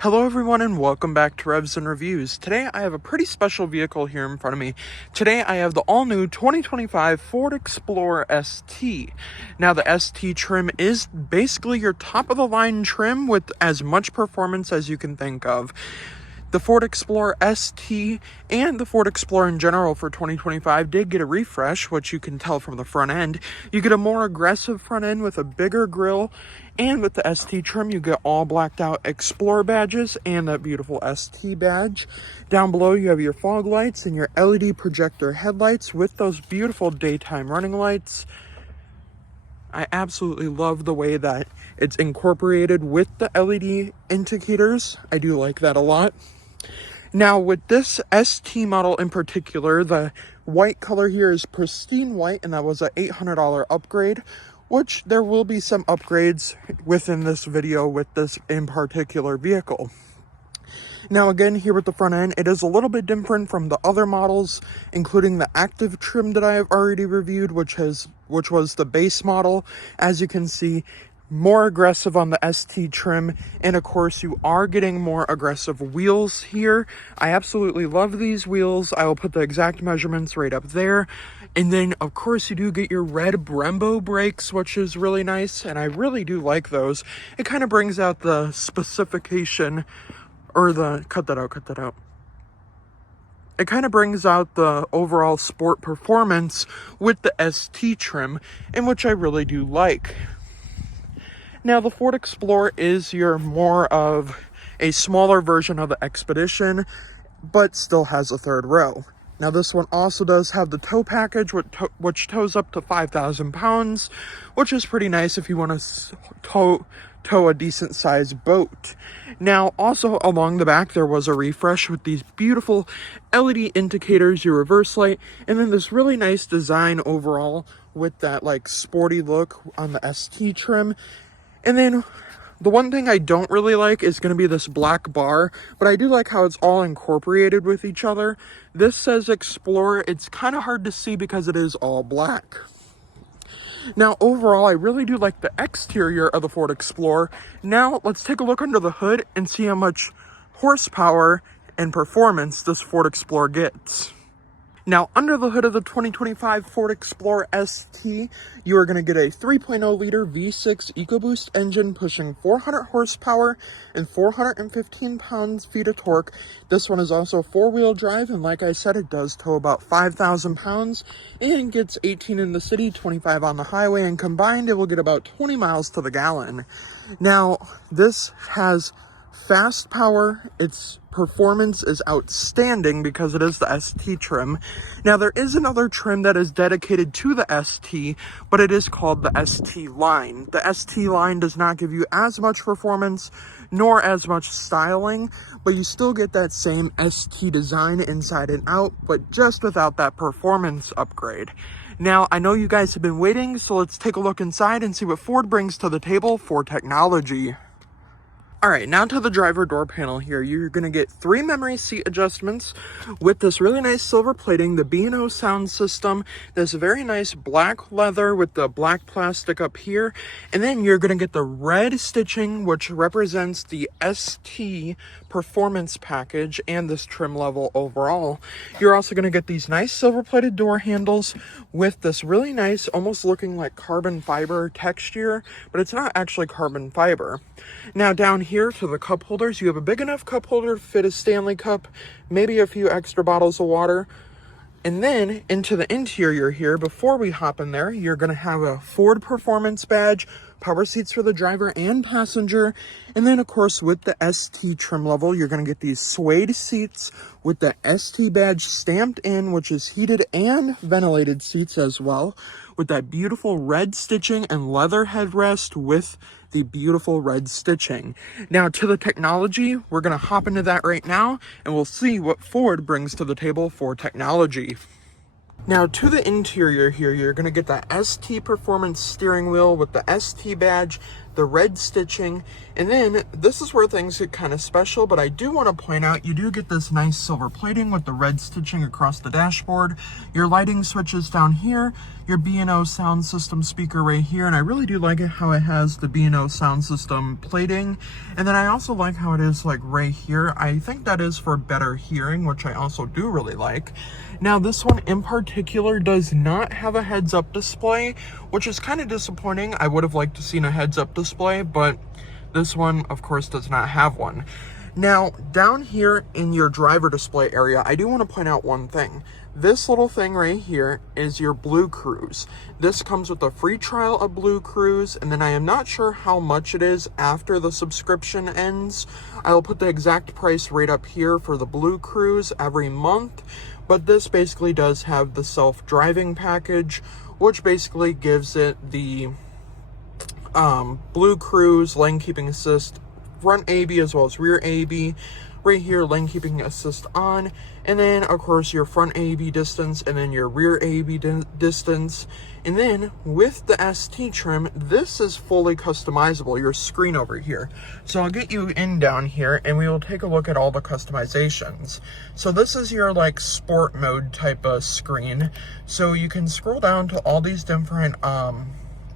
Hello everyone and welcome back to Revs and Reviews. Today I have a pretty special vehicle here in front of me. Today I have the all-new 2025 Ford Explorer ST. Now the ST trim is basically your top-of-the-line trim with as much performance as you can think of. The Ford Explorer ST and the Ford Explorer in general for 2025 did get a refresh, which you can tell from the front end. You get a more aggressive front end with a bigger grille, and with the ST trim you get all blacked out Explorer badges and that beautiful ST badge. Down below you have your fog lights and your LED projector headlights with those beautiful daytime running lights. I absolutely love the way that it's incorporated with the LED indicators. I do like that a lot. Now with this ST model in particular, the white color here is pristine white, and that was an $800 upgrade, which there will be some upgrades within this video with this in particular vehicle. Now again, here with the front end, it is a little bit different from the other models, including the active trim that I have already reviewed, which was the base model. As you can see, more aggressive on the ST trim, and of course you are getting more aggressive wheels here. I absolutely love these wheels. I will put the exact measurements right up there. And then of course you do get your red Brembo brakes, which is really nice, and I really do like those. It kind of brings out the specification, or the cut that out. It kind of brings out the overall sport performance with the ST trim, in which I really do like. Now, the Ford Explorer is your more of a smaller version of the Expedition, but still has a third row. Now, this one also does have the tow package, which tows up to 5,000 pounds, which is pretty nice if you want to tow a decent sized boat. Now, also along the back, there was a refresh with these beautiful LED indicators, your reverse light, and then this really nice design overall with that like sporty look on the ST trim. And then the one thing I don't really like is going to be this black bar, but I do like how it's all incorporated with each other. This says Explorer. It's kind of hard to see because it is all black. Now, overall, I really do like the exterior of the Ford Explorer. Now, let's take a look under the hood and see how much horsepower and performance this Ford Explorer gets. Now, under the hood of the 2025 Ford Explorer ST, you are going to get a 3.0 liter V6 EcoBoost engine pushing 400 horsepower and 415 pounds-feet of torque. This one is also four-wheel drive, and like I said, it does tow about 5,000 pounds and gets 18 in the city, 25 on the highway, and combined it will get about 20 miles to the gallon. Now, this has fast power. Its performance is outstanding because it is the ST trim. Now, there is another trim that is dedicated to the ST, but it is called the ST line. The ST line does not give you as much performance nor as much styling, but you still get that same ST design inside and out, but just without that performance upgrade. Now, I know you guys have been waiting, so let's take a look inside and see what Ford brings to the table for technology. Alright, now to the driver door panel here. You're going to get 3 memory seat adjustments with this really nice silver plating, the B&O sound system, this very nice black leather with the black plastic up here, and then you're going to get the red stitching, which represents the ST performance package and this trim level overall. You're also going to get these nice silver plated door handles with this really nice, almost looking like carbon fiber texture, but it's not actually carbon fiber. Now, down here to the cup holders, you have a big enough cup holder to fit a Stanley cup, maybe a few extra bottles of water. And then into the interior here, before we hop in there, you're going to have a Ford Performance badge, power seats for the driver and passenger. And then, of course, with the ST trim level, you're going to get these suede seats with the ST badge stamped in, which is heated and ventilated seats as well, with that beautiful red stitching and leather headrest with the beautiful red stitching. Now, to the technology, we're going to hop into that right now, and we'll see what Ford brings to the table for technology. Now, to the interior here, you're going to get that ST Performance steering wheel with the ST badge the red stitching. And then this is where things get kind of special, but I do want to point out you do get this nice silver plating with the red stitching across the dashboard, your lighting switches down here, your B&O sound system speaker right here, and I really do like it how it has the B&O sound system plating. And then I also like how it is like right here. I think that is for better hearing, which I also do really like. Now this one in particular does not have a heads-up display, which is kind of disappointing. I would have liked to seen a heads-up display, but this one of course does not have one. Now down here in your driver display area, I do want to point out one thing. This little thing right here is your Blue Cruise. This comes with a free trial of Blue Cruise, and then I am not sure how much it is after the subscription ends. I will put the exact price right up here for the Blue Cruise every month, but this basically does have the self-driving package, which basically gives it the Blue Cruise, lane keeping assist, front AB as well as rear AB. Right here, lane keeping assist on, and then of course your front AB distance, and then your rear AB distance. And then with the ST trim, this is fully customizable, your screen over here. So I'll get you in down here and we will take a look at all the customizations. So this is your like sport mode type of screen. So you can scroll down to all these different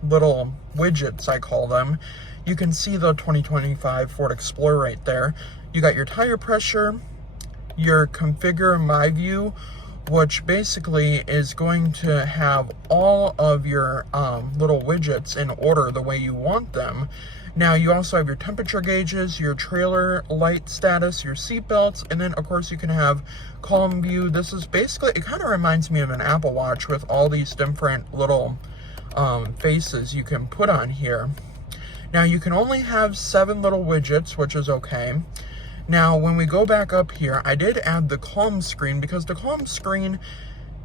little widgets, I call them. You can see the 2025 Ford Explorer right there. You got your tire pressure, your configure my view, which basically is going to have all of your little widgets in order the way you want them. Now you also have your temperature gauges, your trailer light status, your seat belts, and then of course you can have calm view. This is basically, it kind of reminds me of an Apple Watch with all these different little faces you can put on here. Now you can only have 7 little widgets, which is okay. Now, when we go back up here, I did add the calm screen because the calm screen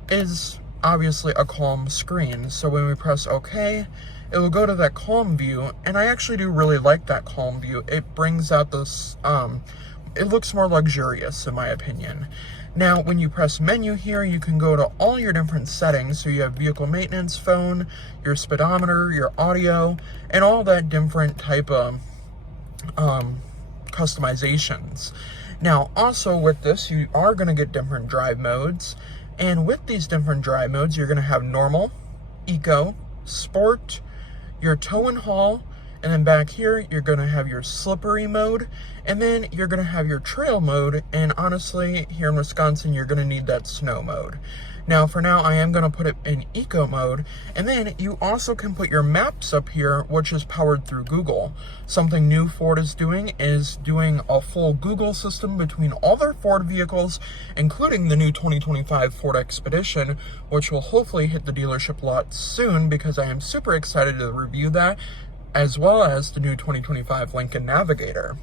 is obviously a calm screen. So when we press OK, it will go to that calm view. And I actually do really like that calm view. It brings out this, it looks more luxurious in my opinion. Now, when you press menu here, you can go to all your different settings. So you have vehicle maintenance, phone, your speedometer, your audio, and all that different type of, customizations. Now also with this, you are going to get different drive modes, and with these different drive modes you're going to have normal, eco, sport, your tow and haul, and then back here you're going to have your slippery mode, and then you're going to have your trail mode, and honestly here in Wisconsin you're going to need that snow mode. Now for now I am going to put it in eco mode, and then you also can put your maps up here, which is powered through Google. Something new Ford is doing a full Google system between all their Ford vehicles, including the new 2025 Ford Expedition, which will hopefully hit the dealership lot soon because I am super excited to review that, as well as the new 2025 Lincoln Navigator.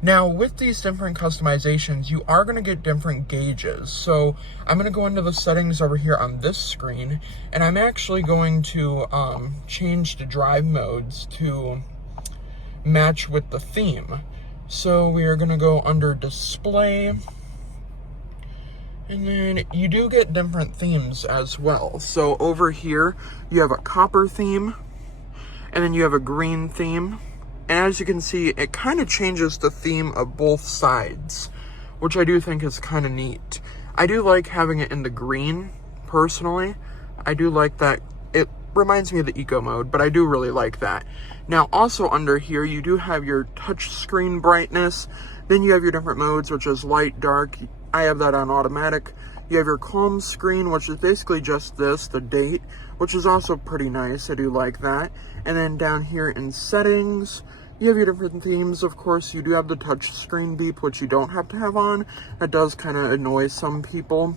Now, with these different customizations, you are going to get different gauges. So I'm going to go into the settings over here on this screen, and I'm actually going to change the drive modes to match with the theme. So we are going to go under display, and then you do get different themes as well. So over here, you have a copper theme, and then you have a green theme. And as you can see, it kind of changes the theme of both sides, which I do think is kind of neat. I do like having it in the green, personally. I do like that. It reminds me of the eco mode, but I do really like that. Now, also under here, you do have your touch screen brightness. Then you have your different modes, which is light, dark. I have that on automatic. You have your calm screen, which is basically just this, the date, which is also pretty nice. I do like that. And then down here in settings, you have your different themes. Of course, you do have the touch screen beep, which you don't have to have on. That does kind of annoy some people.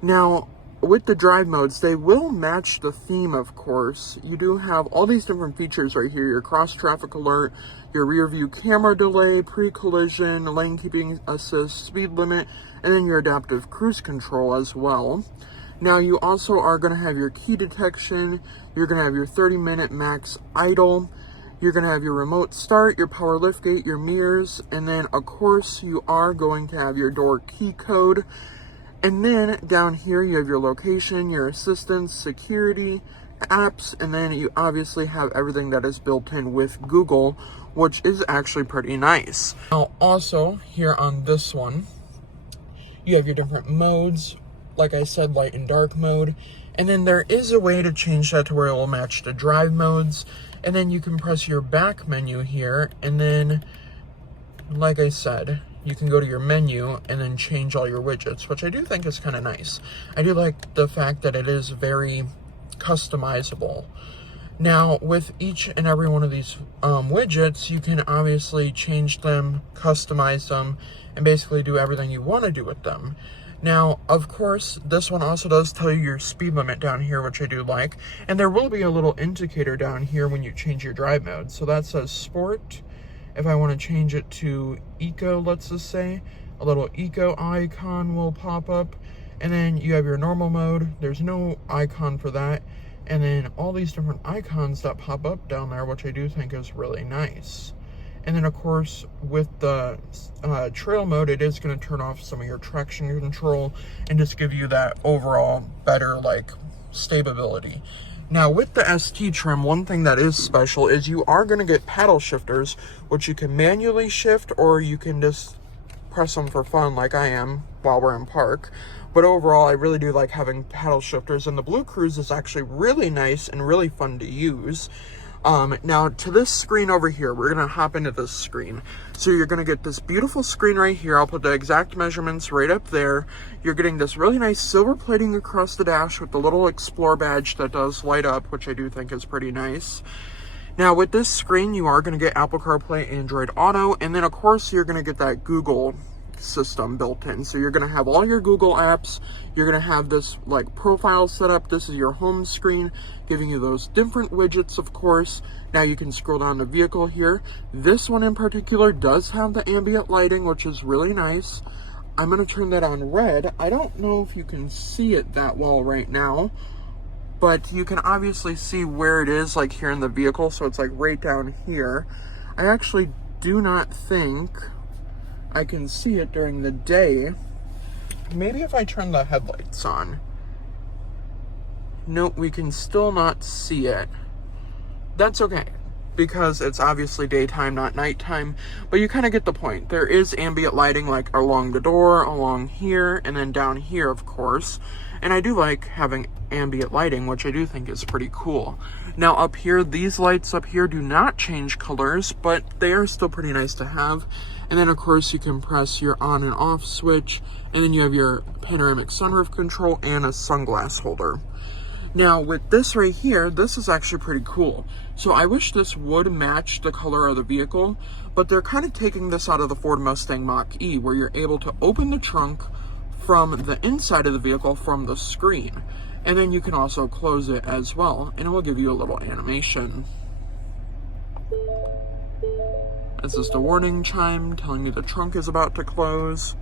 Now, with the drive modes, they will match the theme, of course. You do have all these different features right here. Your cross traffic alert, your rear view camera delay, pre-collision, lane keeping assist, speed limit, and then your adaptive cruise control as well. Now, you also are going to have your key detection. You're going to have your 30-minute max idle. You're going to have your remote start, your power liftgate, your mirrors, and then, of course, you are going to have your door key code. And then down here, you have your location, your assistance, security, apps, and then you obviously have everything that is built in with Google, which is actually pretty nice. Now also here on this one, you have your different modes, like I said, light and dark mode, and then there is a way to change that to where it will match the drive modes, and then you can press your back menu here, and then like I said, you can go to your menu and then change all your widgets, which I do think is kind of nice. I do like the fact that it is very customizable. Now, with each and every one of these widgets, you can obviously change them, customize them, and basically do everything you want to do with them. Now, of course, this one also does tell you your speed limit down here, which I do like. And there will be a little indicator down here when you change your drive mode. So that says Sport. If I want to change it to Eco, let's just say, a little Eco icon will pop up. And then you have your normal mode. There's no icon for that. And then all these different icons that pop up down there, which I do think is really nice. And then, of course, with the trail mode, it is going to turn off some of your traction control and just give you that overall better, like, stability. Now, with the ST trim, one thing that is special is you are going to get paddle shifters, which you can manually shift, or you can just press them for fun like I am while we're in park. But overall, I really do like having paddle shifters, and the Blue Cruise is actually really nice and really fun to use. Now to this screen over here, we're going to hop into this screen. So you're going to get this beautiful screen right here. I'll put the exact measurements right up there. You're getting this really nice silver plating across the dash with the little Explore badge that does light up, which I do think is pretty nice. Now with this screen, you are going to get Apple CarPlay, Android Auto, and then of course you're going to get that Google system built in. So you're going to have all your Google apps. You're going to have this like profile set up. This is your home screen, giving you those different widgets, of course. Now you can scroll down the vehicle here. This one in particular does have the ambient lighting, which is really nice. I'm going to turn that on red. I don't know if you can see it that well right now, but you can obviously see where it is, like here in the vehicle. So it's like right down here. I actually do not think I can see it during the day. Maybe if I turn the headlights on. Nope, we can still not see it. That's okay, because it's obviously daytime, not nighttime, but you kind of get the point. There is ambient lighting like along the door, along here, and then down here, of course. And I do like having ambient lighting, which I do think is pretty cool. Now up here, these lights up here do not change colors, but they are still pretty nice to have. And then of course you can press your on and off switch, and then you have your panoramic sunroof control and a sunglass holder. Now with this right here, this is actually pretty cool. So I wish this would match the color of the vehicle, but they're kind of taking this out of the Ford Mustang Mach-E, where you're able to open the trunk from the inside of the vehicle from the screen. And then you can also close it as well, and it will give you a little animation. It's just a warning chime telling me the trunk is about to close.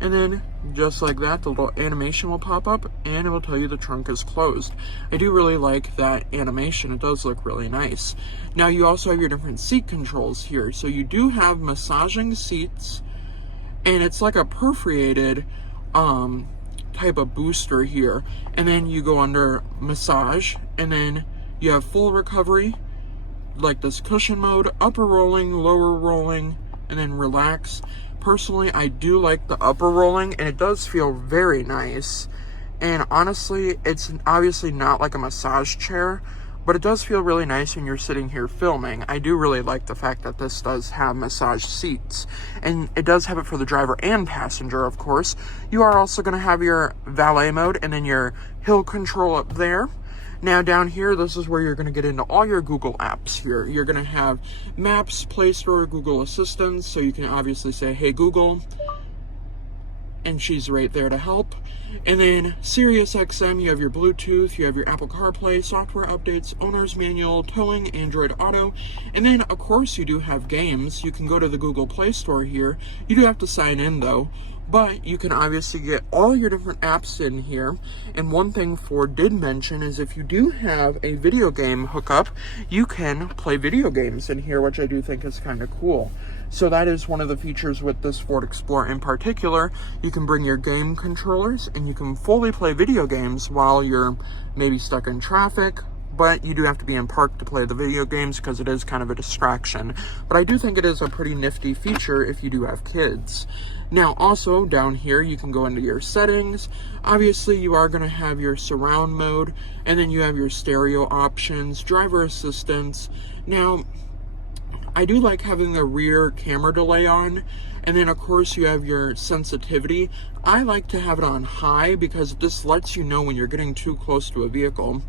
And then, just like that, the little animation will pop up, and it will tell you the trunk is closed. I do really like that animation. It does look really nice. Now, you also have your different seat controls here. So you do have massaging seats, and it's like a perforated type of booster here. And then you go under massage, and then you have full recovery, like this cushion mode, upper rolling, lower rolling, and then relax. Personally, I do like the upper rolling, and it does feel very nice. And honestly, it's obviously not like a massage chair, but it does feel really nice when you're sitting here filming. I do really like the fact that this does have massage seats, and it does have it for the driver and passenger, of course. You are also going to have your valet mode and then your hill control up there. Now down here, this is where you're going to get into all your Google apps here. You're going to have Maps, Play Store, Google Assistant, so you can obviously say, hey Google, and she's right there to help. And then Sirius XM, you have your Bluetooth, you have your Apple CarPlay, software updates, owner's manual, towing, Android Auto, and then of course you do have games. You can go to the Google Play Store here. You do have to sign in though, but you can obviously get all your different apps in here. And one thing Ford did mention is if you do have a video game hookup, you can play video games in here, which I do think is kind of cool. So that is one of the features with this Ford Explorer in particular. You can bring your game controllers and you can fully play video games while you're maybe stuck in traffic, but you do have to be in park to play the video games because it is kind of a distraction. But I do think it is a pretty nifty feature if you do have kids. Now also down here you can go into your settings. Obviously you are going to have your surround mode, and then you have your stereo options, driver assistance. Now I do like having the rear camera delay on, and then of course you have your sensitivity. I like to have it on high because this lets you know when you're getting too close to a vehicle.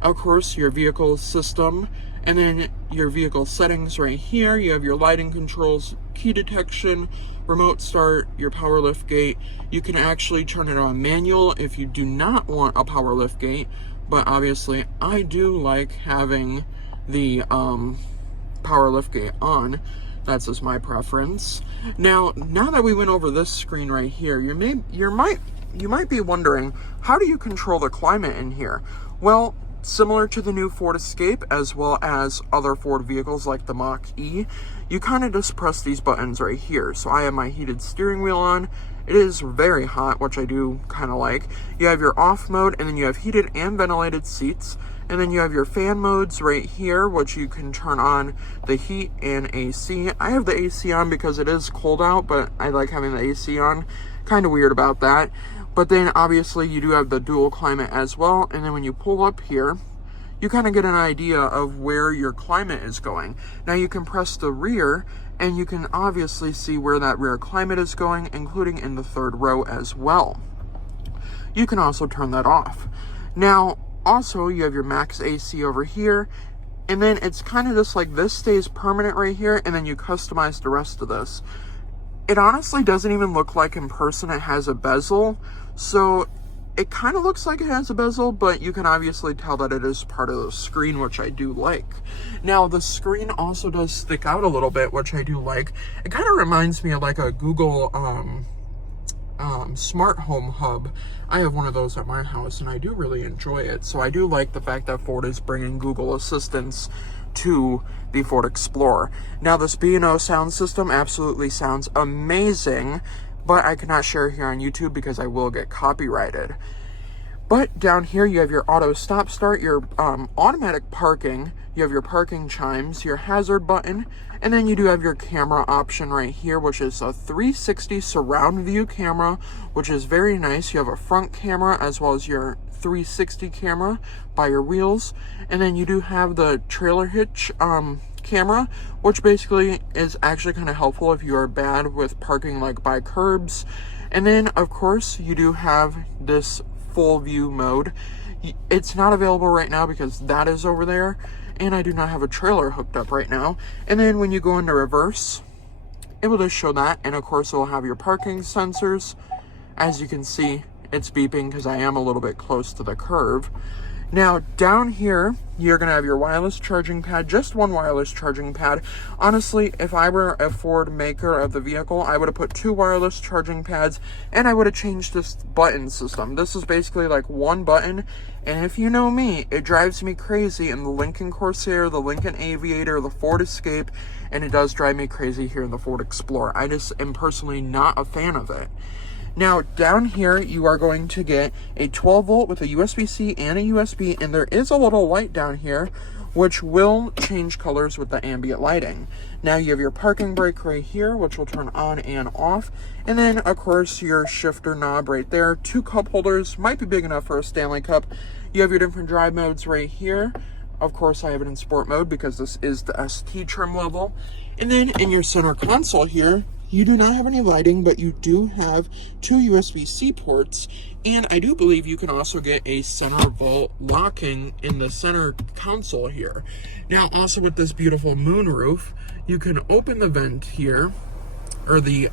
Of course, your vehicle system, and then your vehicle settings right here. You have your lighting controls, key detection, remote start, your power lift gate. You can actually turn it on manual if you do not want a power lift gate, but obviously I do like having the power lift gate on. That's just my preference. Now that we went over this screen right here, you might be wondering, how do you control the climate in here? Well, similar to the new Ford Escape, as well as other Ford vehicles like the Mach-E, you kind of just press these buttons right here. So I have my heated steering wheel on. It is very hot, which I do kind of like. You have your off mode, and then you have heated and ventilated seats. And then you have your fan modes right here, which you can turn on the heat and AC. I have the AC on because it is cold out, but I like having the AC on. Kind of weird about that. But then obviously you do have the dual climate as well. And then when you pull up here, you kind of get an idea of where your climate is going. Now you can press the rear and you can obviously see where that rear climate is going, including in the third row as well. You can also turn that off. Now, also you have your max AC over here, and then it's kind of just like this stays permanent right here, and then you customize the rest of this. It honestly doesn't even look like in person it has a bezel, so it kind of looks like it has a bezel, but you can obviously tell that it is part of the screen, which I do like. Now, the screen also does stick out a little bit, which I do like. It kind of reminds me of like a Google smart home hub. I have one of those at my house, and I do really enjoy it. So I do like the fact that Ford is bringing Google Assistance to the Ford Explorer. Now, this B&O sound system absolutely sounds amazing, but I cannot share here on YouTube because I will get copyrighted. But down here you have your auto stop start, your automatic parking, you have your parking chimes, your hazard button, and then you do have your camera option right here, which is a 360 surround view camera, which is very nice. You have a front camera as well as your 360 camera by your wheels, and then you do have the trailer hitch camera, which basically is actually kind of helpful if you are bad with parking like by curbs. And then of course you do have this full view mode. It's not available right now because that is over there, and I do not have a trailer hooked up right now. And then when you go into reverse, it will just show that, and of course it will have your parking sensors. As you can see, it's beeping because I am a little bit close to the curve. Now down here, you're gonna have your wireless charging pad, just one wireless charging pad. Honestly, if I were a Ford maker of the vehicle, I would have put 2 wireless charging pads, and I would have changed this button system. This is basically like one button, and if you know me, it drives me crazy in the Lincoln Corsair, the Lincoln Aviator, the Ford Escape, and it does drive me crazy here in the Ford Explorer. I just am personally not a fan of it. Now, down here, you are going to get a 12 volt with a USB-C and a USB, and there is a little light down here, which will change colors with the ambient lighting. Now, you have your parking brake right here, which will turn on and off, and then, of course, your shifter knob right there. 2 cup holders, might be big enough for a Stanley Cup. You have your different drive modes right here. Of course, I have it in sport mode because this is the ST trim level. And then in your center console here, you do not have any lighting, but you do have 2 USB-C ports, and I do believe you can also get a center vault locking in the center console here. Now, also with this beautiful moonroof, you can open the vent here, or the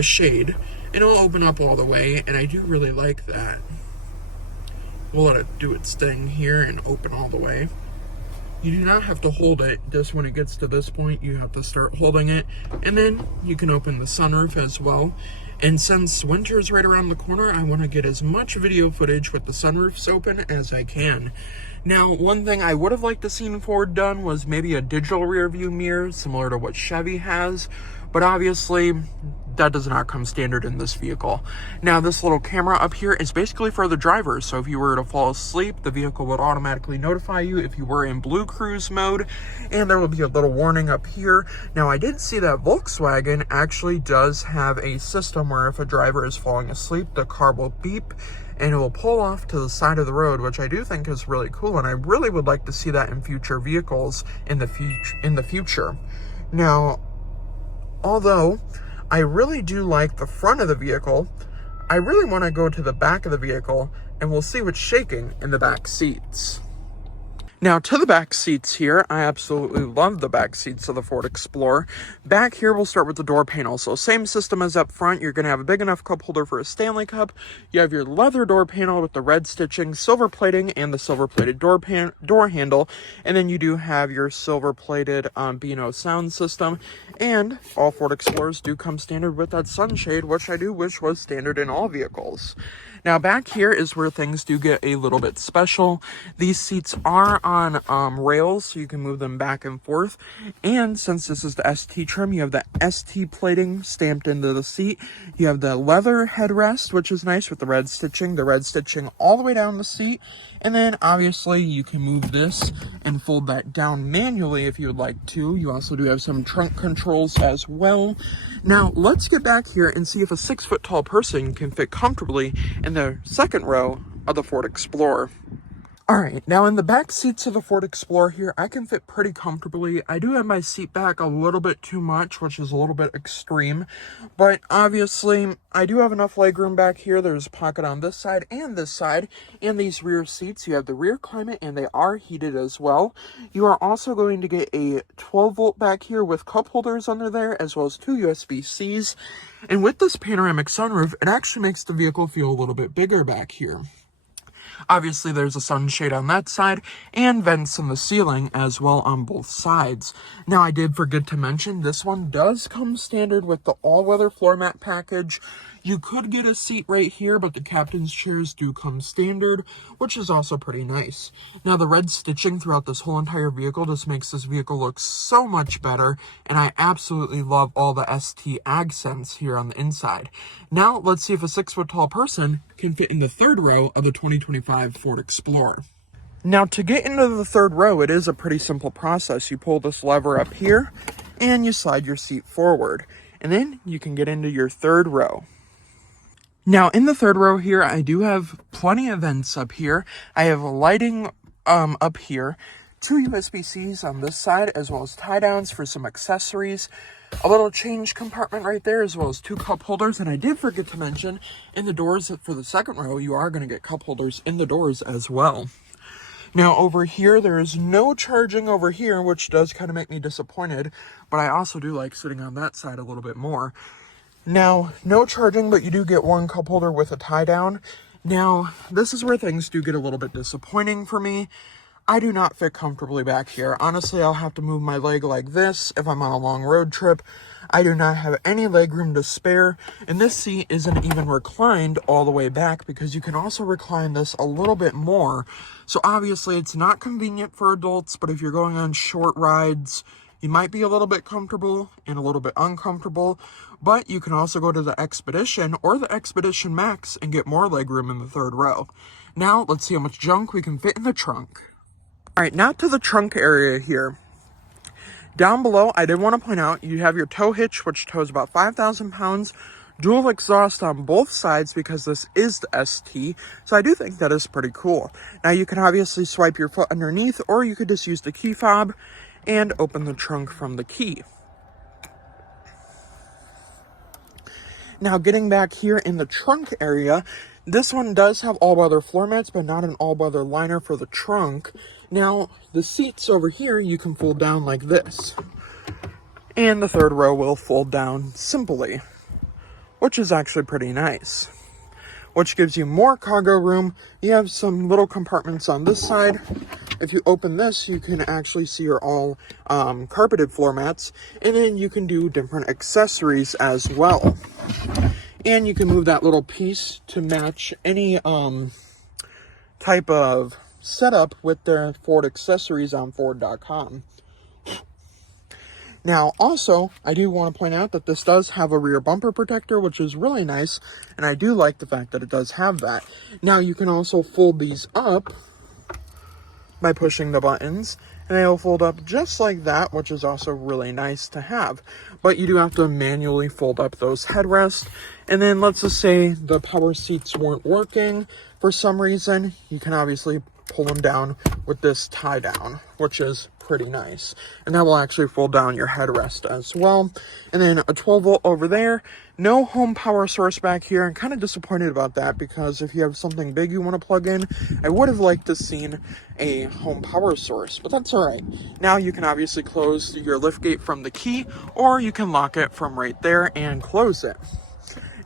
shade, and it'll open up all the way, and I do really like that. We'll let it do its thing here and open all the way. You do not have to hold it. Just when it gets to this point, you have to start holding it. And then you can open the sunroof as well. And since winter is right around the corner, I want to get as much video footage with the sunroofs open as I can. Now, one thing I would have liked to see Ford done was maybe a digital rear view mirror, similar to what Chevy has, but obviously that does not come standard in this vehicle. Now, this little camera up here is basically for the driver, so if you were to fall asleep, the vehicle would automatically notify you if you were in blue cruise mode, and there will be a little warning up here. Now, I did see that Volkswagen actually does have a system where if a driver is falling asleep, the car will beep and it will pull off to the side of the road, which I do think is really cool, and I really would like to see that in future vehicles in the future. Now, although I really do like the front of the vehicle, I really want to go to the back of the vehicle, and we'll see what's shaking in the back seats. Now, to the back seats here, I absolutely love the back seats of the Ford Explorer. Back here, we'll start with the door panel. So same system as up front. You're going to have a big enough cup holder for a Stanley Cup. You have your leather door panel with the red stitching, silver plating, and the silver plated door handle. And then you do have your silver plated B&O sound system. And all Ford Explorers do come standard with that sunshade, which I do wish was standard in all vehicles. Now, back here is where things do get a little bit special. These seats are on rails, so you can move them back and forth. And since this is the ST trim, you have the ST plating stamped into the seat. You have the leather headrest, which is nice with the red stitching all the way down the seat. And then, obviously, you can move this and fold that down manually if you would like to. You also do have some trunk controls as well. Now, let's get back here and see if a 6-foot-tall person can fit comfortably in the second row of the Ford Explorer. Alright, now in the back seats of the Ford Explorer here, I can fit pretty comfortably. I do have my seat back a little bit too much, which is a little bit extreme. But obviously, I do have enough legroom back here. There's a pocket on this side. And these rear seats, you have the rear climate, and they are heated as well. You are also going to get a 12-volt back here with cup holders under there, as well as 2 USB-Cs. And with this panoramic sunroof, it actually makes the vehicle feel a little bit bigger back here. Obviously, there's a sunshade on that side and vents in the ceiling as well on both sides. Now, I did forget to mention, this one does come standard with the all-weather floor mat package. You could get a seat right here, but the captain's chairs do come standard, which is also pretty nice. Now, the red stitching throughout this whole entire vehicle just makes this vehicle look so much better, and I absolutely love all the ST accents here on the inside. Now, let's see if a 6-foot-tall person can fit in the third row of the 2025 Ford Explorer. Now, to get into the third row, it is a pretty simple process. You pull this lever up here, and you slide your seat forward, and then you can get into your third row. Now, in the third row here, I do have plenty of vents up here. I have lighting up here, 2 USB-Cs on this side, as well as tie-downs for some accessories, a little change compartment right there, as well as 2 cup holders. And I did forget to mention, in the doors for the second row, you are going to get cup holders in the doors as well. Now, over here, there is no charging over here, which does kind of make me disappointed, but I also do like sitting on that side a little bit more. Now, no charging, but you do get 1 cup holder with a tie-down. Now, this is where things do get a little bit disappointing for me. I do not fit comfortably back here. Honestly, I'll have to move my leg like this if I'm on a long road trip. I do not have any leg room to spare, and this seat isn't even reclined all the way back because you can also recline this a little bit more. So obviously, it's not convenient for adults, but if you're going on short rides, you might be a little bit comfortable and a little bit uncomfortable, but you can also go to the Expedition or the Expedition Max and get more legroom in the third row. Now, let's see how much junk we can fit in the trunk. All right, now to the trunk area here. Down below, I did want to point out, you have your tow hitch, which tows about 5,000 pounds, dual exhaust on both sides because this is the ST, so I do think that is pretty cool. Now, you can obviously swipe your foot underneath, or you could just use the key fob and open the trunk from the key. Now, getting back here in the trunk area, this one does have all-weather floor mats, but not an all-weather liner for the trunk. Now, the seats over here, you can fold down like this. And the third row will fold down simply, which is actually pretty nice. Which gives you more cargo room. You have some little compartments on this side. If you open this, you can actually see your all carpeted floor mats, and then you can do different accessories as well. And you can move that little piece to match any type of setup with their Ford accessories on Ford.com. Now, also, I do want to point out that this does have a rear bumper protector, which is really nice, and I do like the fact that it does have that. Now, you can also fold these up by pushing the buttons, and they'll fold up just like that, which is also really nice to have. But you do have to manually fold up those headrests, and then let's just say the power seats weren't working for some reason, you can obviously pull them down with this tie down, which is pretty nice. And that will actually fold down your headrest as well. And then a 12 volt over there. No home power source back here. I'm kind of disappointed about that, because if you have something big you want to plug in, I would have liked to seen a home power source, but that's all right. Now you can obviously close your liftgate from the key, or you can lock it from right there and close it.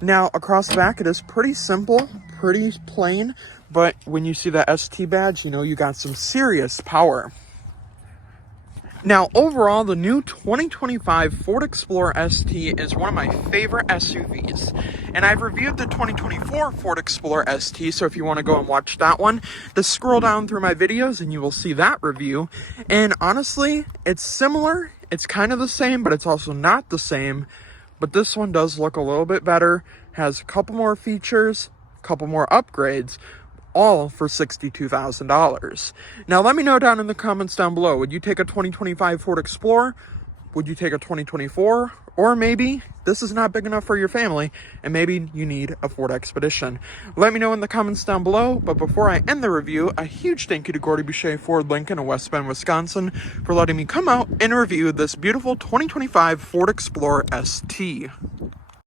Now, across the back, it is pretty simple, pretty plain, but when you see that ST badge, you know you got some serious power. Now, overall, the new 2025 Ford Explorer ST is one of my favorite SUVs. And I've reviewed the 2024 Ford Explorer ST, so if you want to go and watch that one, just scroll down through my videos and you will see that review. And honestly, it's similar. It's kind of the same, but it's also not the same. But this one does look a little bit better, has a couple more features, a couple more upgrades, all for $62,000. Now let me know down in the comments down below, would you take a 2025 Ford Explorer? Would you take a 2024? Or maybe this is not big enough for your family and maybe you need a Ford Expedition. Let me know in the comments down below, but before I end the review, a huge thank you to Gordie Boucher Ford Lincoln in West Bend, Wisconsin for letting me come out and review this beautiful 2025 Ford Explorer ST.